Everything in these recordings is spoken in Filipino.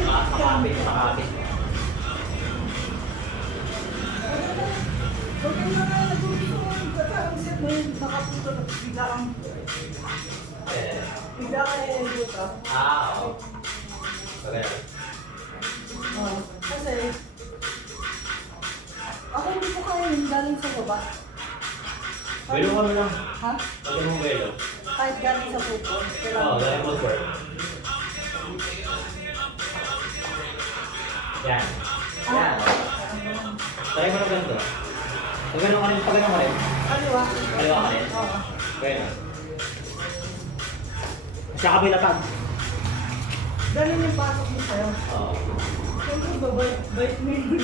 Makapit. Huwag yung mga nagulong ang set mo yung nakapunta na bigla ka na-elbow ka. Oo. Bagay. Kasi ako hindi ko kaya yung galing sa baba. Belo kami lang. Ha? Pagka mong belo. Kahit galing sa pupo. Oo, galing mo work. Yan. Yan. Try mo na ganito. Pag gano'n ka rin. Kaliwa. Kaliwa ka rin? Oo. Gano'n. Siya kabila pa. Ganun yung pasok mo sa'yo. Oo. Siyempre babait mo yun.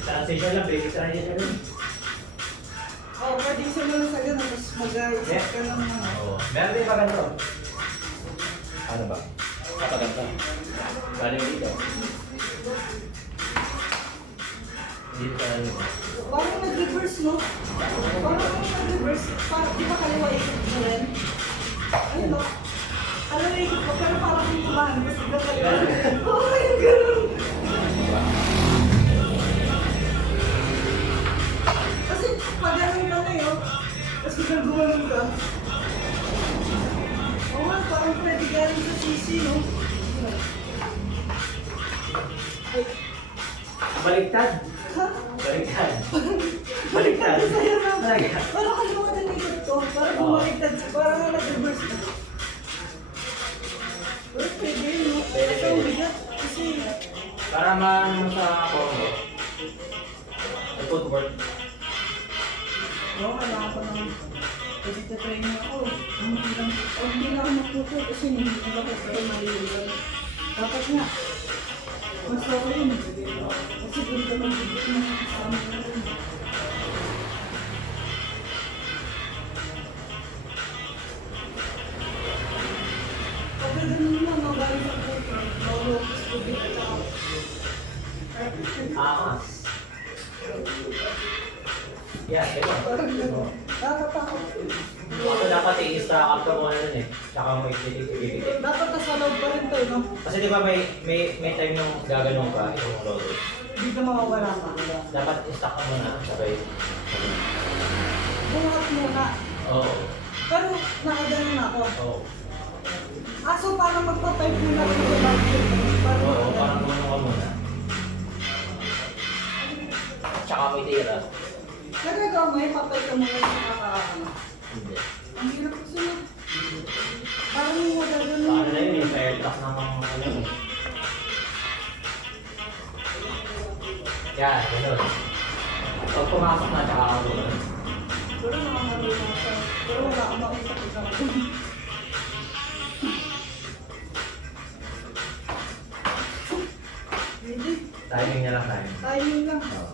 Transition lang, basic transition lang. Oo, pwede siya sa ganun, tapos mag-isip ka lang naman. Oo. Meron din pa ganito. Ano ba? Kapag ganito. Galing dito. Dito ka lang dito. Parang nag-reverse, no? Parang nag-reverse. Parang di ba kaliwa ikot mo rin? Ayun, no? Kaliwa ikot mo, pero parang kung kumahan. Kasi di ba kaliwa? Oo, yung ganun. Kasi pag ganun ka na yun, tapos biglang gumanon ka. Oo nga, parang pwede galing sa sisi, no? Ay, Baliktad. ha? Baliktad. Baliktad. Sa'yo na. Talaga. Parang kaliwa na ikot ko. Parang bumaliktad siya. Parang nga nag-reverse na. Pero pwede yun, no? Pwede, Kasi ang pwede. bigat. Kasi, Para man sa combo. Sa footwork. oo, kailangan ko naman. Kasi tatry mo ako. Hindi na ako magputo kasi hindi ko kasi maliligan. Dapat nga. Mas okay yun. Kasi doon ka mag-ibig na kasama na rin. Pag ganun mo, magaling sa puto. Mawalokos ko din at saka. Angas. Yeah, diba? Parang gano'n. Nakakatakot. Ako dapat i-extract ka muna nun eh. Tsaka mo i-titik. Dapat nasa loob pa rin tayo, no? Kasi di ba may time yung gaganong ka, itong load. Hindi ka makawala pa. Dapat i-stack ka muna, sabay. Buhat muna. Oo. Pero nakaganon ako. Oo. So parang magpa-type muna ako sa bagay. Parang Oo, nakaganon. parang gumanong ka muna. Tsaka may tira. Nagagawa mo yung papay ka muna sa nakakaano. Hindi. Ang hirap kasi yun. Parang yung nagaganon. Paano na yun eh, fire truck na mga ano eh. Yan, ganun. Pag pumasok na, tsaka ako doon. Pero nakamarunong siya. Pero wala akong makita ko sa akin. Hindi. Timing niya lang tayo. Timing lang. Oo.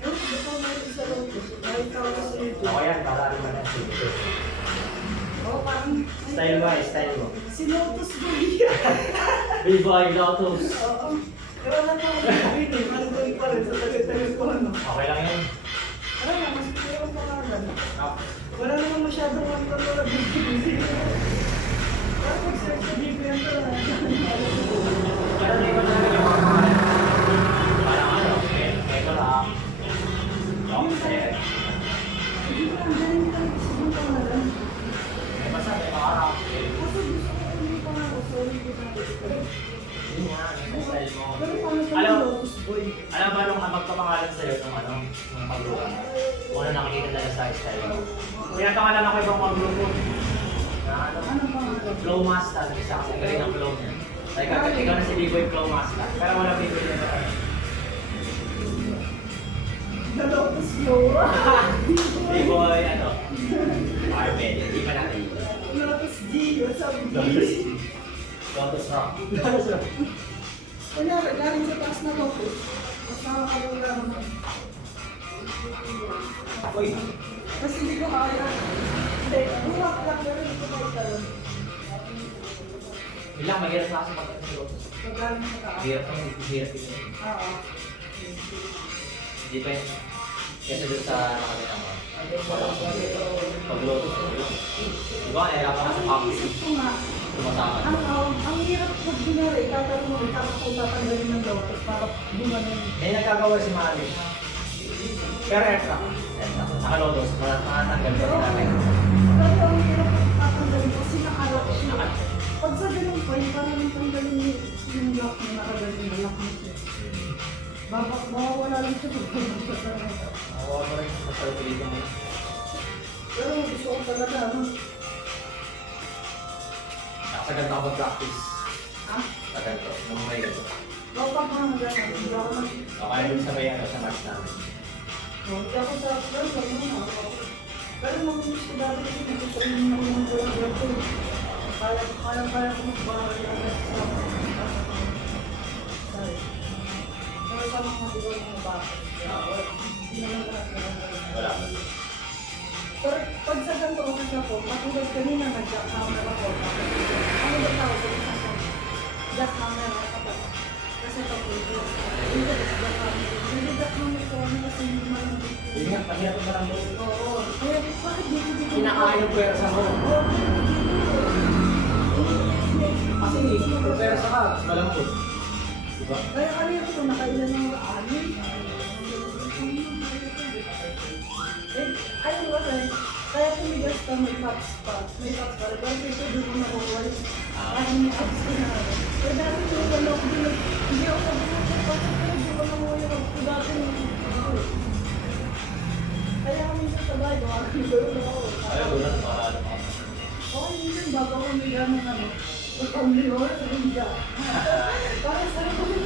Ayun, baka meron isa lang. Nakita ko sa YouTube. Ako yan, para ano man ang sige. Oo, parang... Style mo, style mo. Si Lotus Bulia. B-boy Lotus. Oo. Pero wala na ako sabihin eh. Nandun pa rin sa tagal-tagal ko, ano. Okay lang yan. Wala na, mas kaya ang pangalan. Ah, Wala naman masyadong ang na busy. Parang mag-search sa BBM ko na. pero hindi ko talaga yung mga pangalan. Parang ano, ito lang. Lockset. Hindi ko ang galing ka ng pangalan. Basta may mga rock. Kasi gusto ko yung pangalan. Sorry ko na. Yun nga, yung style mo. Pero paano sa Alam- Lotus Boy? Alam ba nung magpapangalan sa'yo nung ano, nung pag-grupo? Una nakikita nila sa style mo. Pinapangalan ako ibang mga grupo. Na ano, Anong pangalan? Flow Master, isa kasi galing ang flow niya. Like, ikaw na si B-Boy Flow Master. Pero wala B-Boy niya sa ano. The Lotus Flow. B-Boy, ano, Marvel, hindi pa natin. Lotus G. What's up, G? Lotus Rock. Lotus Rock. Kunyari, galing sa taas na lotus. Mas nakakawala naman. Uy, Kasi hindi ko kaya. Hindi, buwak lang pero hindi ko kaya. ilang mahirap na kasi pagkakas sa Lotus. Pag galing sa taas. Hirap ang hirap yun. Oo. Hindi pa yun. Kasi doon sa nakakita mo. Pag Lotus. Di ba, nahirapan ka sa Ang coffee. isip ko nga, Tumasama. ang hirap pag binari, itatanong mo, tatanggalin ng lotus para gumanon. May nagkagawa si Mali. Pero extra. Naka-Lotus. Nakatanggal ko rin namin. Pero ang hirap tatanggalin kasi nakalak siya. Pag sa ganun pa, yung parang tanggalin yung lock na nakagaling na lock mo siya. Mawawala lang siya pag tanggalin siya. Ako rin sa sarapilito mo. Pero gusto ko talaga, ano? Nakasagal na ako mag-practice. Ha? Tagal ko. Nung may ganito. Kapag mga gano'n, hindi ako nag... Okay, dun sa may ano, sa match namin. Hindi ako sa pero sa mga ako. Pero nang-miss ko dati kasi nagsasabi mo ng walang gato. Kaya ko magbahay lang sa sorry. Pero sa mga diba mga bata. Hindi naman lahat na Wala. pero pag sa ganito ko kasi ako, matulad kanina nag-jackhammer ako. Ano ba tawag ko? Jackhammer ako. Kasi kapag hindi ko jackhammer. Hindi jackhammer ko ano kasi hindi malamig. Yun nga, mahirap ang marami. Oo. Kaya bakit dito? Kinakain yung pwersa mo. Kasi yung pwersa ka, mas malambot. Diba? Kaya kanina ko nakailan ng anin. Ayun kasi, kaya tumigas ka may cups pa. May cups pa. Pero dito doon ko nakukuha yung parang may cups ko na. Pero dati yung wala ko din, hindi ako nabunod pa. Pero di ko nakuha yung cups ko dati yung kaya kami sa bahay, gawa kami gano'n ako. Ayaw, doon na para ano. Oo, minsan bago ako may gano'n ano. Pag pamilyon, sa hindi. Parang sarap ko yun.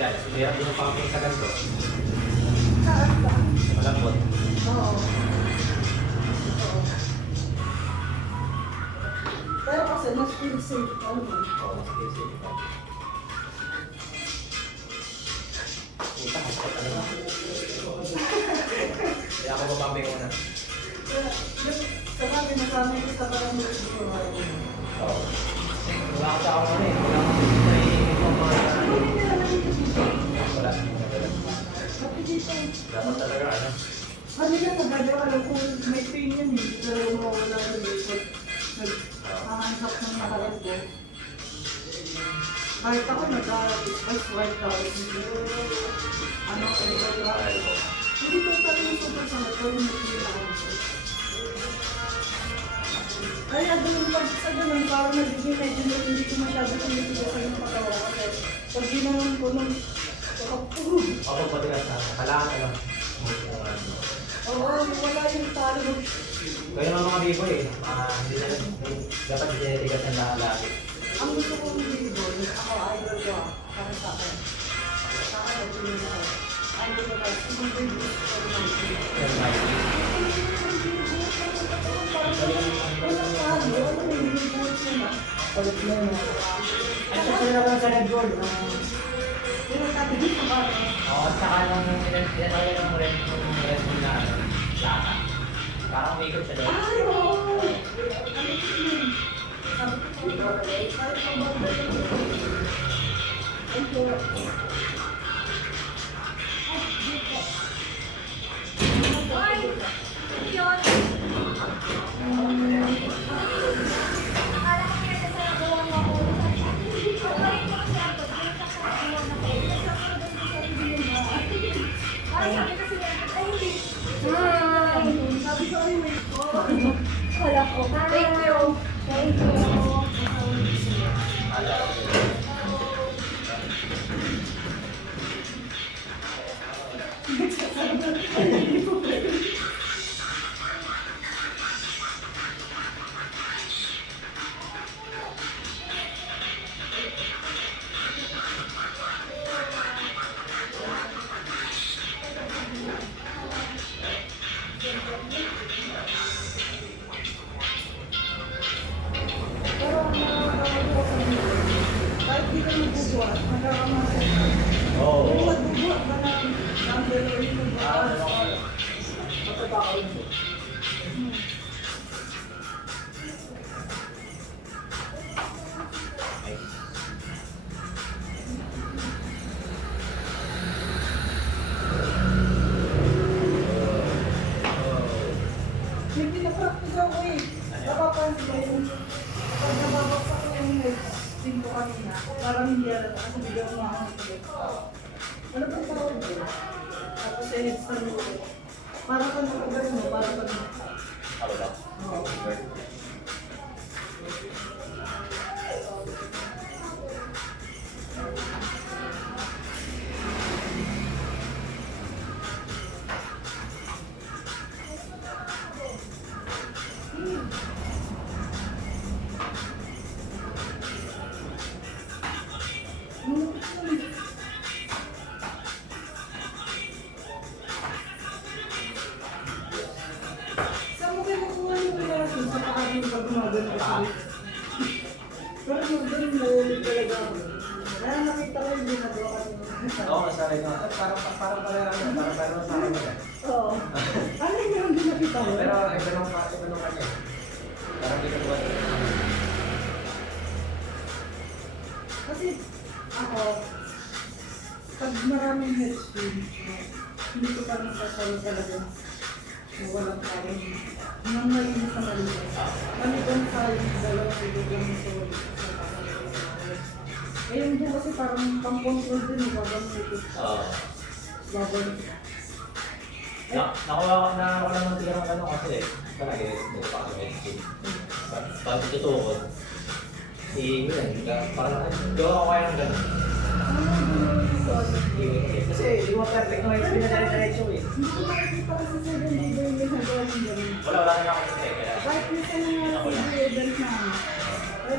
Yan, mahirap din ang pumping sa ganito. Saan ba? Malambot. Oo. Oo. Pero kasi mas feel safe ka naman. Oo, mas easy. Puta, mas ano na. Kaya ako pumping muna. Sa kami, nasanay ko sa parang mga Oo. Wala ka sa ako ano eh. Wala ka sa training mo mga wala. Dapat talaga ano. Ano yan, nagagawa lang kung may pain yan eh. Pero mawawala yung likod. Nag-hansak ng nakarag ko. Kahit ako nag-express white tapos ano, hindi ko talaga yung super sa pero may pain ako. Kaya doon pag sa ganun, parang nagiging medyo na hindi ko masyado kumitigasan yung patawa kasi pag ginanon ko nung Ako pati ka sa kailangan ka lang. oo, wala yung talo. Kaya naman mga bibo eh. Hindi na dapat dinitigas ng lahat lagi. Ang gusto kong video, ako idol ko para sa akin. Sa akin, ito yung ako. Idol ko guys, yung video ko naman. Yan, Mike. Palit mo na. Ay, siya naman sa Red Bull. Pero tatigil ka ba? Oo, at saka nung tinatawag ng Red Bull na lata. Parang may ikot siya doon. Ay, oo! Ano yun? Sabi ko, kahit pa ba ba ito? Wala ko. Thank you. Thank you. hindi. May pinapractice ako eh. Napapansin ko yung pag nababaksak ko yung legs din ko kanina, parang hindi alata kasi bigyan mo ako ng tuloy. Ano ba tawag doon? Tapos sa headstand mo. Para ka nakagano mo, para ka na. Ako lang. Oo. Saan mo kayo nakuha yung relasyon sa paano pag gumagano kasi? Pero yung doon, nalulog talaga ako. Kaya nakita ko yung ginagawa ko. Oo, masabi ko. Parang parang sa akin nila. Oo. Ano yung hindi nakita mo? Pero iba nung kanya. Parang dito ko. Kasi ako, pag maraming head spin, hindi ko pa nasasalo talaga na walang parang nang malinis na malinis. Maliban sa yung dalawang bibigyan mo sa walit. Eh yung doon kasi parang pang-control din, babang ito. Oo. Babang. Nakuha ko lang ng tigang ano kasi talaga hindi pa ako medicine. Pag tutukod, yun, parang gawa ko kaya ng gano'n. Kasi di mo perfect na may spin na dire-diretso eh. Hindi ko makikita kasi sa ganyan yung ginagawa ng ganun. Wala na ako kasi kaya. Kahit minsan nga event na ay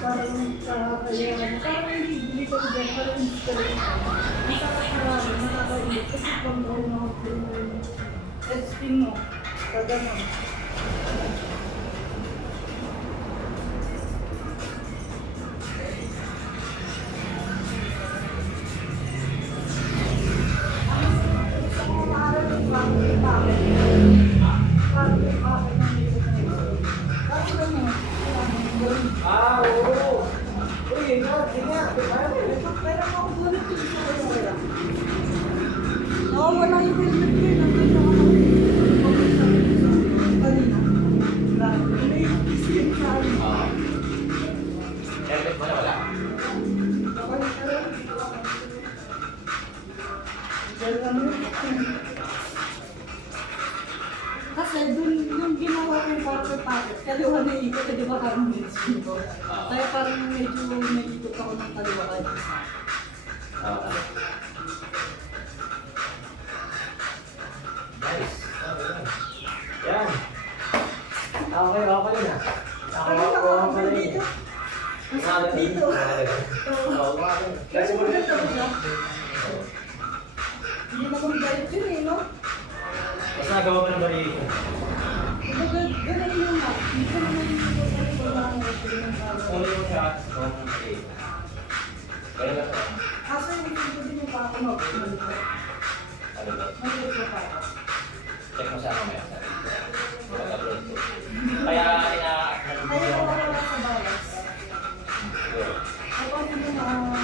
parang parang kakayahan, parang hindi ko dyan, parang hindi ko rin. Nakakakarami, nakakailit kasi pag marunong din yung headspin mo, kaganon. Ah, oo. Uy, ingat. Pero ako doon ito sa kanya. Wala yung helmet ko. Nandun ako kanina. May isip sa akin. Perfect mo na wala. Kasi dun yung ginawa ko yung pocket pocket, kaliwa na ikot, di ba parang minsan ko. Kaya parang medyo naikot ako ng kaliwa kahit isa. Nice. Yan. Okay na. Ano nakakapal dito? Masakit dito. Oo, Kasi maganda ko siya. Hindi naman galit yun eh, no? Basta nagawa mo ng bali ko. Ganun yun nga. Hindi ko naman yung wala akong kasi ng tao. Ulo mo siya at gawa mo ng bali ko. Kaya ba ito? Kaso hindi ko din yung pa ako mag-ulit. Ano ba? Mag-ulit ko pa ako. Check mo siya mamaya. Mag-upload ko. Kaya Kaya wala sa balas. siguro. Ay, paano mo na...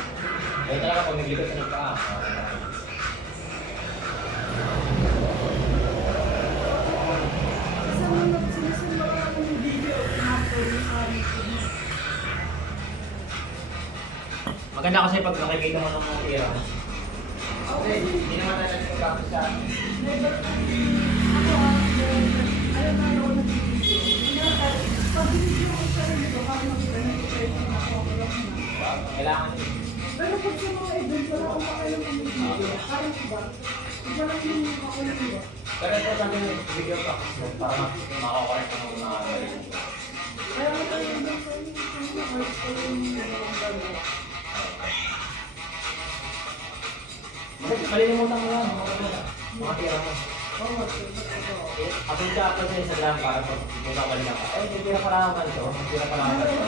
Ngayon talaga pag naglikot ka ng paa. Kasi nung nagsisimula ako ng video, na-upload yung sa YouTube. Maganda kasi pag nakikita mo ng mga tira. Okay, hindi naman natin mag-upload sa akin. Ako ayaw na ako nag-video. Pag video ko siya rin dito, parang makita niyo ko siya yung ako lang na. Kailangan yun. Pero pag sa mga event, wala akong pakialam ng video. Parang iba. Iba lang yung ako yung iba. Pero ito sabi ng video practice mo para makakorek ng mga mali. Kaya ako tayo yung sa yung Kalilimutan mo lang, mga tira mo. Upload ka upload sa Instagram para pag may kabalina ka. Eh, may tira pala naman ito. May tira pala naman ito.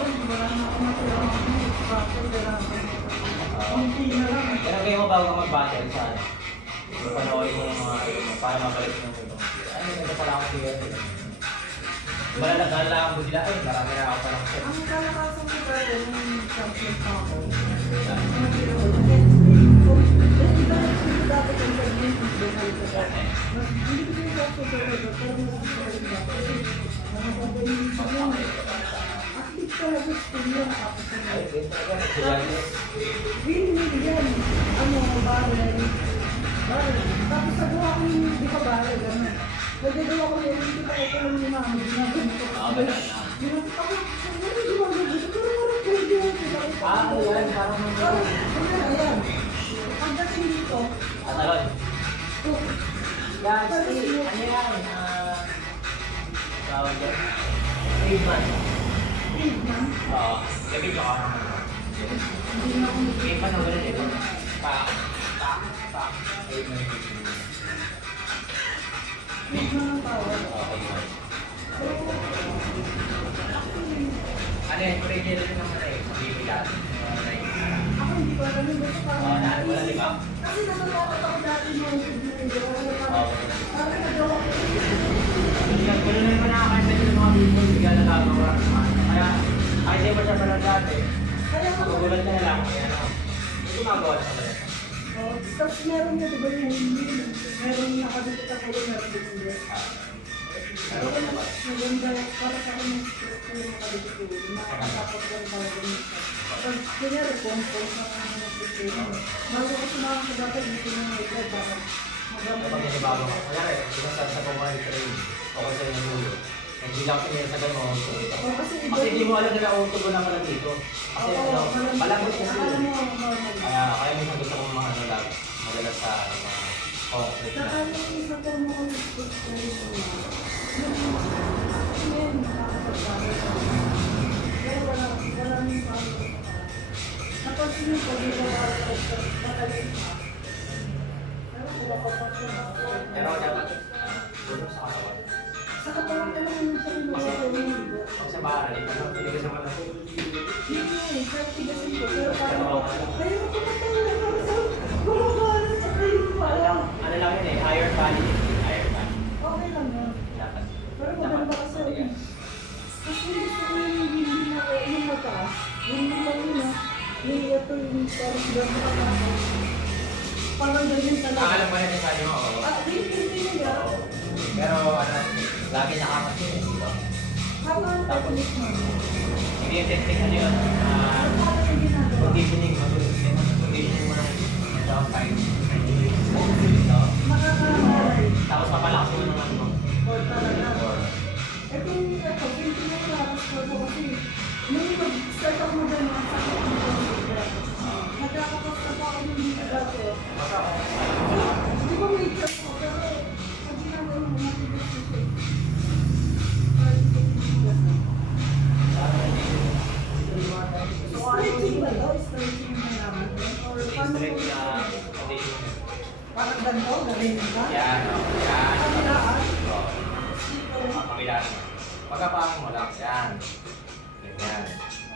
Pero kayo mo bago ka mag-battle sa ano? Panoorin mo ng mga para mabalik ng ibang. nito pala ako siya. Malalagaan mo sila, ay marami na ako palang set. Ang kalakasan ko ba yung champion ako? Dapat ang gagawin ko dahil ko dati. Hindi ko siya sa pero active talaga sa yan. Ay, ganito talaga. Sila niya. Really yan. Ano, barrel. Tapos sa buha ko yung di pa barrel, gano'n. Nagdadawa ko yung hindi pa ito lang yung mami. Ginagano ko. Ginagano ko. Ano yan? Parang Ayan. Ang dating dito. Atalon. Yan, stay. Ano yan? Tawag yan. Caveman. Oo. Gabi ko ako. Hindi na ako Caveman ang ganun ito. Pa. Caveman. ng tawag. Oo, caveman. Ano yan? Pre-gel rin naman eh. Bibilan. Ako hindi ko alam yung gusto parang... Oo, naan mo na, di ba? Kasi natatakot ako dati nung video. Oo. Parang nagawa ko. Kung na naman nakakaisa yung mga people, bigla na lang ako kaya kahit di mo siya pala dati, Kaya ako. magugulat ka na lang. Kaya ano, may gumagawa na pala. Tapos meron niya, di ba yung hindi? Meron nakadikit ako yung meron din hindi. Ano ba naman? Maganda, para sa akin yung script ko yung nakadikit ko. Nakakapag lang talaga yung pag kunyari, compose na kami ng script ko. Bago ko sumakang sa dati, hindi ko na i-read bakit. Kapag nanibago ka, kunyari, sinasabi sa pumali train, o kasi yung ulo. Nagbilang ka nila sa gano'n, kasi hindi mo alam na nautubo na pala dito. Kasi ano, malambot kasi Alam yun. mo, normal. Kaya minsan gusto kong mga ano lang, madalas sa mga concrete Saka na. yung isa ko mo kung script ko yung nakakapagbago sa pero walang bago. Tapos yung pag-iwala ko sa patalim pa. Pero Pero dapat, tulong sa katawan. sa katawan ka naman yung sarili mo yung Pag sa bahay, ano, hindi ka sa mga hindi, kahit tigasin ko. Pero parang, ayaw ko matawala para sa gumagawa sa kayo ko alam. ano lang yun eh, higher body. Higher body. Okay lang na. Dapat. Pero maganda kasi kasi gusto ko yung hindi na yung mataas. Yung lang yun ah. Yung ito yung parang ganda na parang ganyan talaga. Alam mo na yung sabi mo, oo. Hindi nila. Pero ano, lagi nakakasin eh, di ba? Habang tapos mo. Hindi yung testing ano yun, Parang yung ginagawa. conditioning, conditioning mo ng downside. Makakaray. Tapos papalakas mo ng ano mo. Or talaga. Or, Ito yung ito, hindi na klaras ko po kasi nung mag-start ako na mga sakit ng computer. Nagkakapasta pa ako ng dito dati. Di ba may job ko, pero pag ginagawa yung mga tigas ko siya. Stretching ba daw? Stretching na naman. Or paano straight na conditioning. parang ganito, ganito ba? Yan, o. Yan. Kabilaan? Oo. Kabilaan. Pagkapang mo lang. Yan. Ganyan.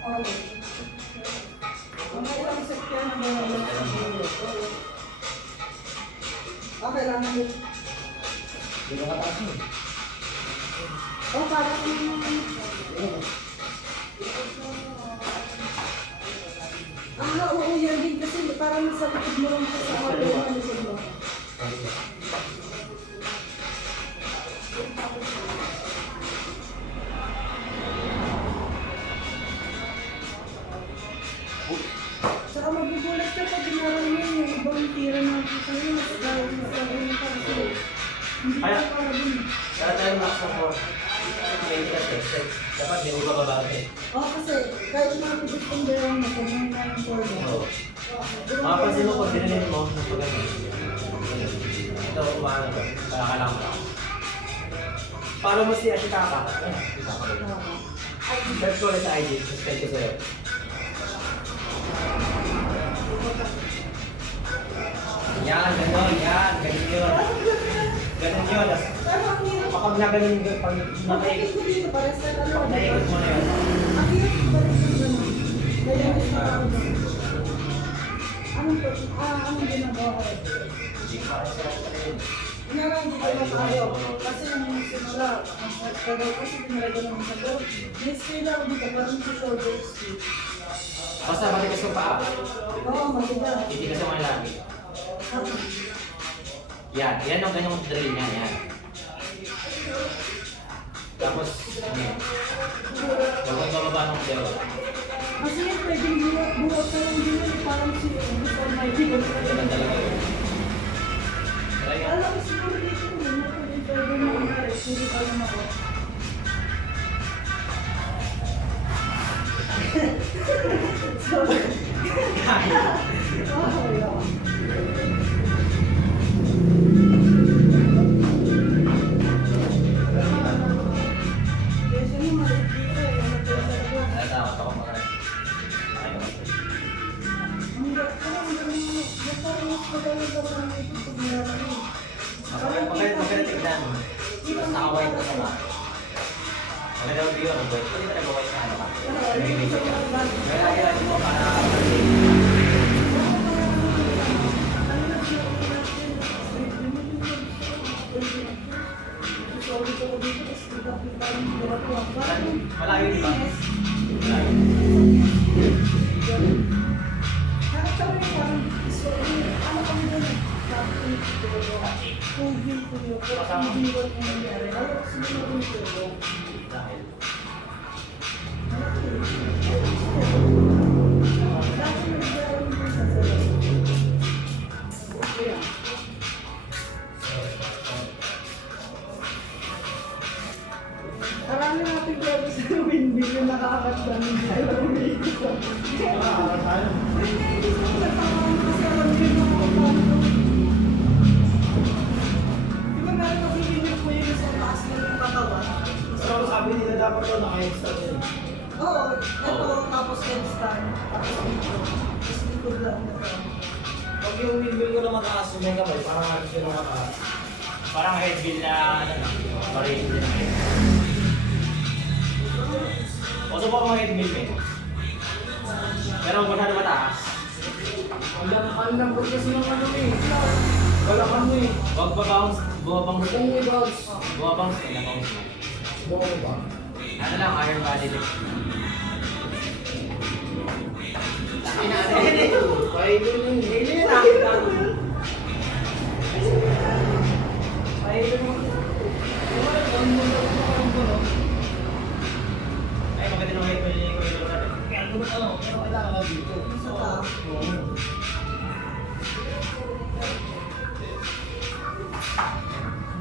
Okay. Ang may ilang set kaya na ba? Okay lang yun. Hindi mo kataas mo. Oh, parang oo, yan din kasi parang nasa likod mo lang siya sa auto na likod mo. Saka magugulat ka pag ginaran mo yung ibang tira na sa'yo, mas dahil sa sarili mo para sa'yo. Hindi ka para dun. Kaya tayo max ng 4. Hindi kasi. Dapat may ulo ka ba eh. Oo, kasi kahit mga pagkakang derang mo, kung may nga ng polo. Oo. Makapansin mo pag binilin mo ng pagkakas. Ito, umaano ko. Kaya ka lang. Follow mo si Ashitaka. Ayan, Ashitaka ba? Search ko ulit sa IG. Subscribe ko sa'yo. Yan, gano'n, yan. Ganun yun. Ganun yun. Pero ang hirap, Kapag na ganun yun, pag bakit nakaikot ko dito para sa ano, pag naikot mo na yun. ang hirap ba rin yung gano'n? Kaya mas parang gano'n. Anong ginagawa ko? Hindi pa kasi rin. Hindi ko na tayo. Kasi yung simula, kasi pinalaga naman sa loob. Nestay na ako dito, parang sa shoulders. Basta matigas yung paa. Oo, matigas. Titigas yung mga lagi. Yan ang ganyang drill niya, yan. Tapos, huwag kang bababa ng dero. Kasi yun, pwedeng buhat na lang din yun, parang si Mr. Mikey. Ganun talaga yun. Try yan. Alam ko siguro dito yun, pwede mo mangyari, hindi pa lang ako. Kasi yung maliit dito, yung matigas ako. Natatakot ako makain. Ayaw. Maganda tignan. Nakaway ko sa mga. Maganda ang view ako, boy. Pwede ba nag-away sa ano ka? Nag-music ka. Lagi-lagi mo para malayo, di ba? Malayo. Dahil. Marami natin pwede sa windmill yung nakakakat ba ng windmill. Kasi alam din mo kung paano. Di ba meron mag-windmill po yun sa taas ng yung katawan? So, sabi nila dapat ito naka-extra din. Oo, ito tapos headstand. Tapos dito. Tapos likod lang na ito. Pag yung windmill ko na mataas yung may kamay, parang ano siya na mataas. Parang headbill na ano lang. Parang din ang headbill. O so po mga headbill eh. Pero masyado mataas. Ang lambot kasi ng ano eh. Balakan mo eh. Huwag ba-bounce, bumabounce. Kung may bounce, Bumabounce eh, na-bounce mo. buka mo ba? Ano lang, iron body lift. Kaya ito yung hindi na. Ay, maganda nung headbill ni Kuya Luna rin. Pero kailangan na dito. Sa taas.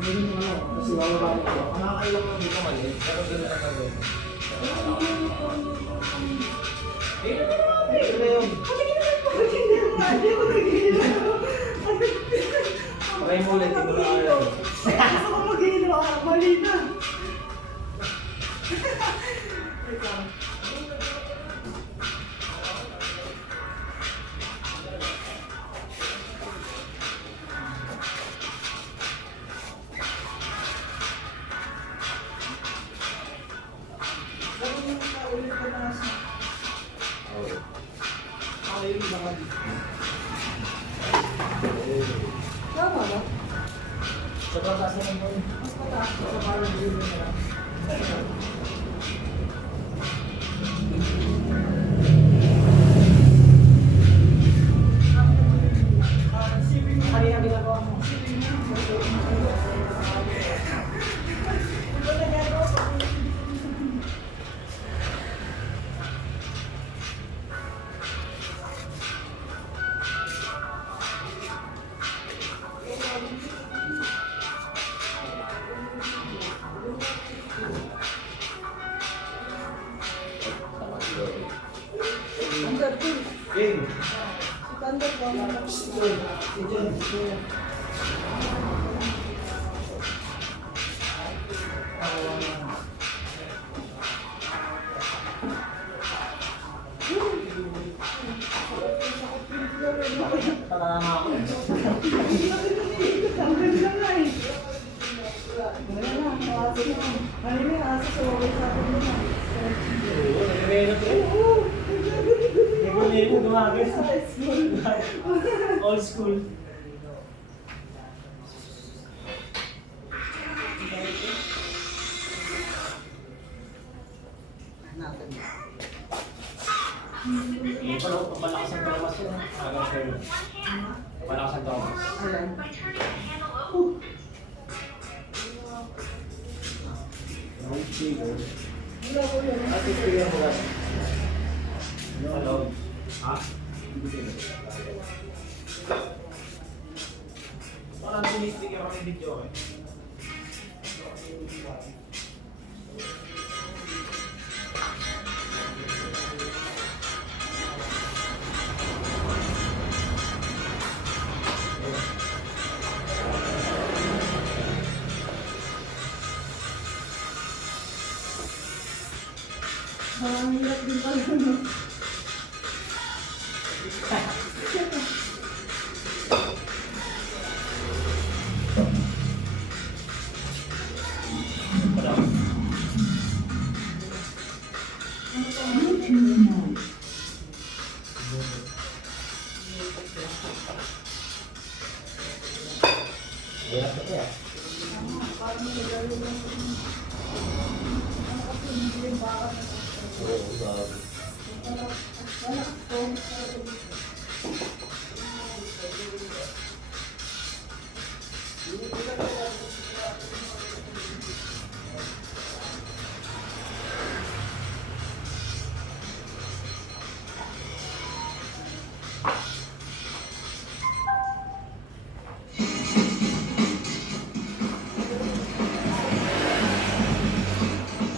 Hindi mo ano, kasi bababa mo ko. Ang nakakailang mo dito maliit, pero gano'n ang gagawin. Ito na yun. Try mo ulit, ito na kaya. Gusto ko mag-hilo ako, mali na. Wait lang. Bakit yung ulit ka na sa... Ay, naman. Tama ba? Sa pagkasa naman. Mas mataas. Sa parang yun na lang. Kanina ginagawa mo. Under two. Game. Si Thunder po. Patama ako. Tanggal lang nga eh. Wala na, nakasok na. Kanina yung aso sa wawal sa akin na. Oo, nag-reno to. Libo-libo gumagay sa old school. Malakas ang Thomas yun. Agang sir. Malakas ang Thomas. Alam. Wala ko yun. At ipigyan mo lang. Hello? Ha? Parang sinistigyan kami video eh. Ang hirap din pala, no? Hirap na kaya. Parang naglalaro lang. Ano kasi hindi yung baka na. Oo, bago. Wala ko.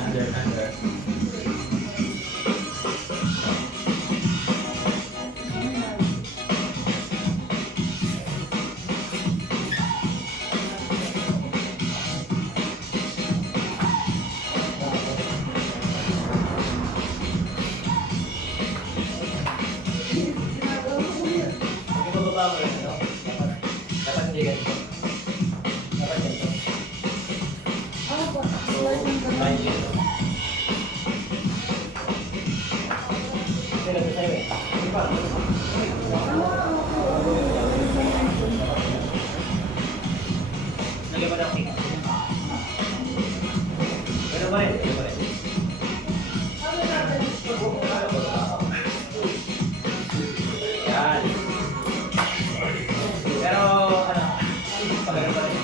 Under. Ibababa mo rin, no? Dapat hindi ganito. Dapat ganito. Ano po? So, Wala yung try ganun. dito. Kasi ganito sa'yo eh. Di ba? Lagyan mo ng kick. Pero ba rin? Pero ba rin? Yan. Pero ano? Pagano ba rin?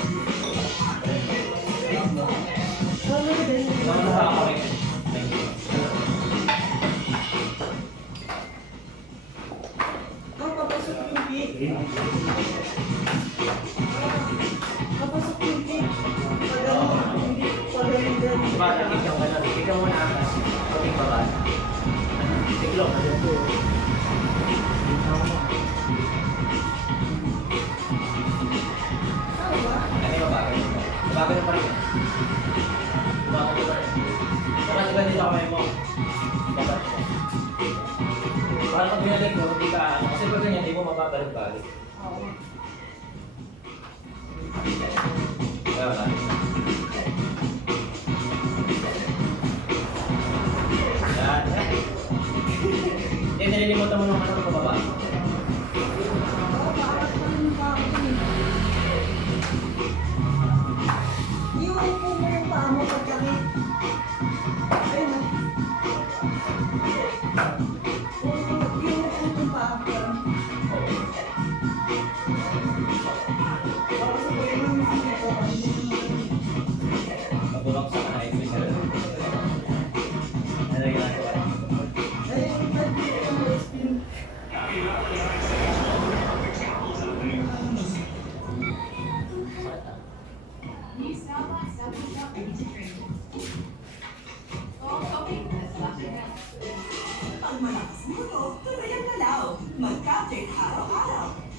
Naman nakakawin. Thank you. Papasok yung cake. Papasok yung cake. Diba, nakikita mo na. Tignan mo na ang konting baba. Tiglok. Ano yung babae? Babae na pa rin. Babae pa rin. Dapat iba dito kamay mo. Dapat. Para pag binalik mo, hindi ka ano. Kasi pag ganyan, hindi mo mababalik-balik. Kaya wala. Yan. Hindi, nililimutan mo nung ano sa baba. Iuupo mo yung paa mo pagkakit. Ayun na. Iuupo yung paa mo. Tapos sabihin mo yung sino ko. Pabulak sa kanay ko siya. Ano yung ginagawa? Ayun, pwede yung spin. Pag malakas mo to, tuloy ang galaw. Mag-captain araw-araw.